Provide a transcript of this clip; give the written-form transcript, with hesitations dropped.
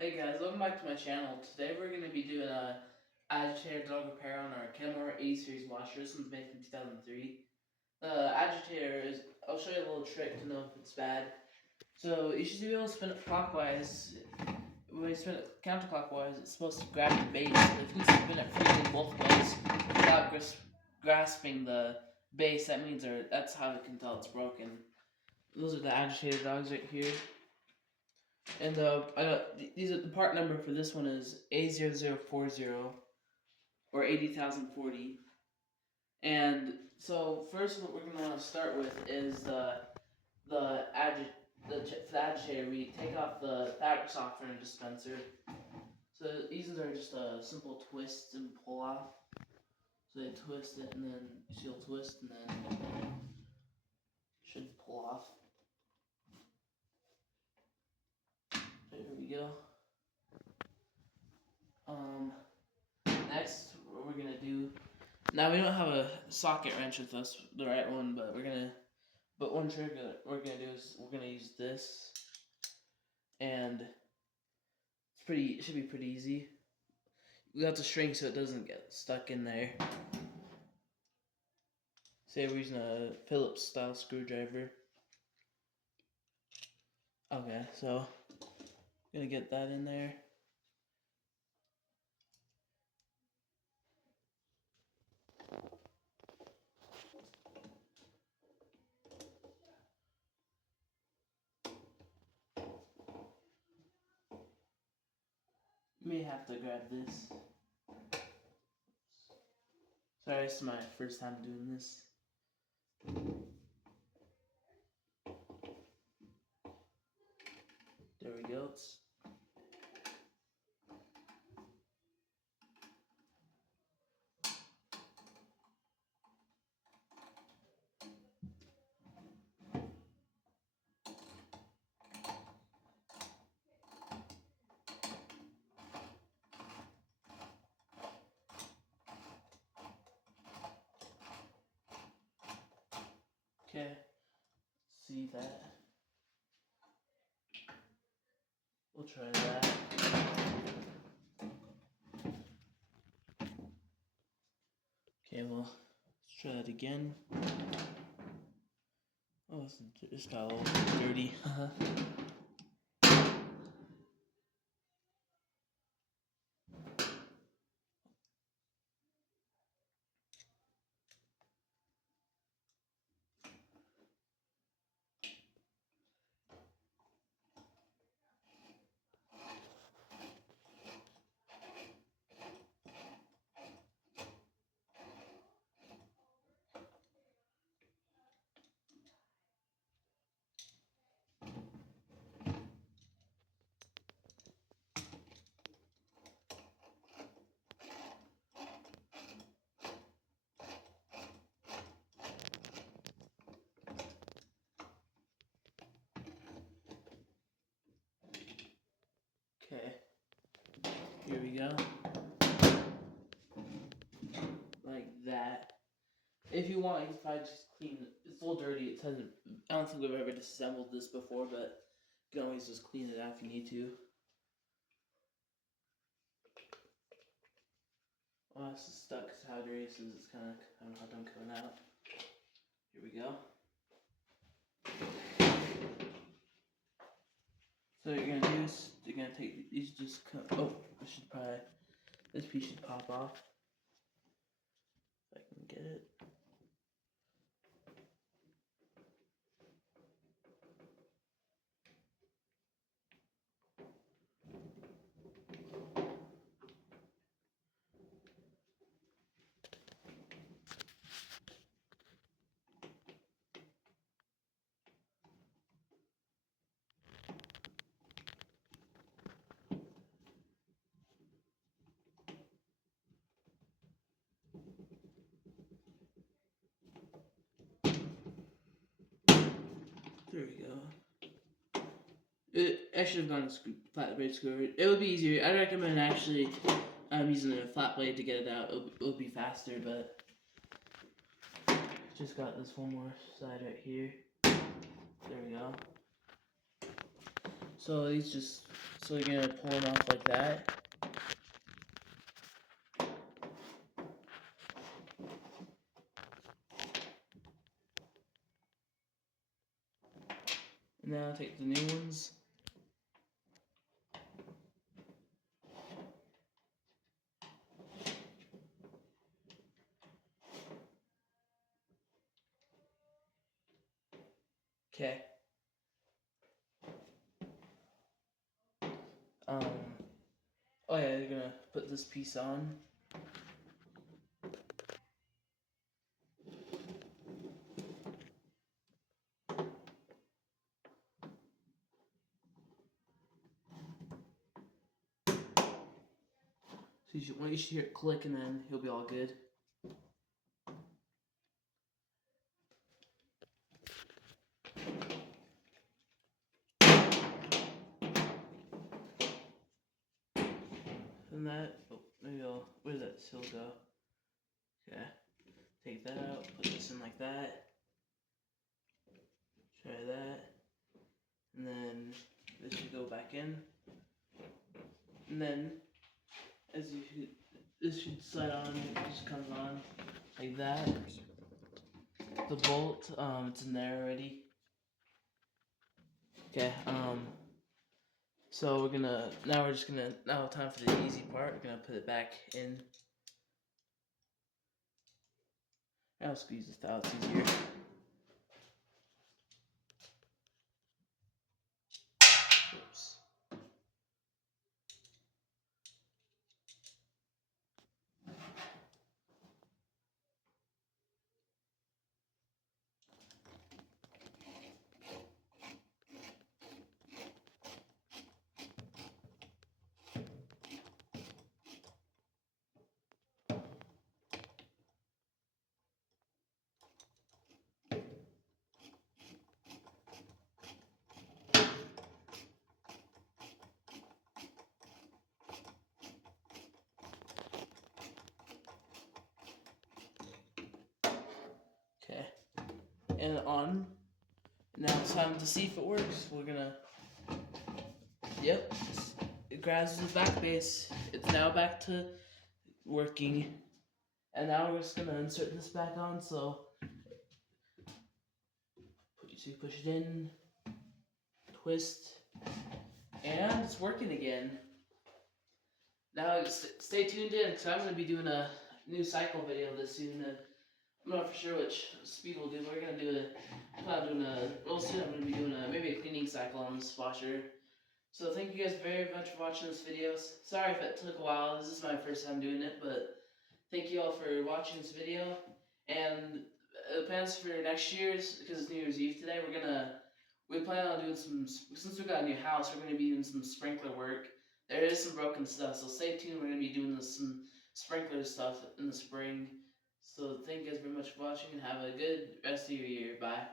Hey guys, welcome back to my channel. Today we're going to be doing a agitator dog repair on our Kenmore A series washer. This one's made in 2003. The agitator is, I'll show you a little trick to know if it's bad. So you should be able to spin it clockwise. When you spin it counterclockwise, it's supposed to grab the base. If you can spin it freely both ways without grasping the base, that's how you can tell it's broken. Those are the agitator dogs right here. And these are the part number for this one is A0040 or 80,040. And so first, what we're gonna start with is for the agitator. We take off the fabric softener dispenser. So these are just a simple twist and pull off. So they twist it, and then she'll twist, and then should pull off. There we go. Next, what we're gonna do. Now we don't have a socket wrench with us, the right one, but one trick that we're gonna do is we're gonna use this, and it should be pretty easy. We have to shrink so it doesn't get stuck in there. Say we're using a Phillips style screwdriver. Okay, so gonna get that in there. You may have to grab this. Sorry, this is my first time doing this. There we go. Okay, see that? We'll try that. Okay, well, let's try that again. Oh, it's got a little dirty. Okay, here we go. Like that. If you want, you can probably just clean it. It's a little dirty. It doesn't. I don't think we've ever disassembled this before, but you can always just clean it out if you need to. Oh, this is stuck because how dirty this is. It's kind of having a hard time coming out. Here we go. So you're gonna do is you're gonna take these. Just this piece should pop off. If I can get it. There we go. I should have gone a flat blade screwer. It would be easier. I'd recommend actually using a flat blade to get it out. It'll be faster, but just got this one more side right here. There we go. So these just, so you're gonna pull them off like that. And now take the new ones. Okay. Oh yeah, you're gonna put this piece on. So you should hear it click, and then he'll be all good. And that, oh, maybe where did that seal go? Okay, take that out, put this in like that. Try that. And then this should go back in. And then, this should slide on, it just comes on like that. The bolt, it's in there already. Okay, so now time for the easy part. We're gonna put it back in. I'll squeeze this out, it's easier. Oops. Okay, and on. Now it's time to see if it works. We're gonna, yep, it grabs the back base. It's now back to working. And now we're just gonna insert this back on, so push it in, twist, and it's working again. Now stay tuned in, because I'm gonna be doing a new cycle video this soon. I'm not for sure which speed we'll do, but we're gonna do real soon I'm gonna be doing maybe a cleaning cycle on this washer. So thank you guys very much for watching this video. Sorry if it took a while, this is my first time doing it, but thank you all for watching this video. And plans for next year's, because it's New Year's Eve today, we plan on doing since we got a new house, we're gonna be doing some sprinkler work. There is some broken stuff, so stay tuned, we're gonna be doing some sprinkler stuff in the spring. So thank you guys very much for watching, and have a good rest of your year. Bye.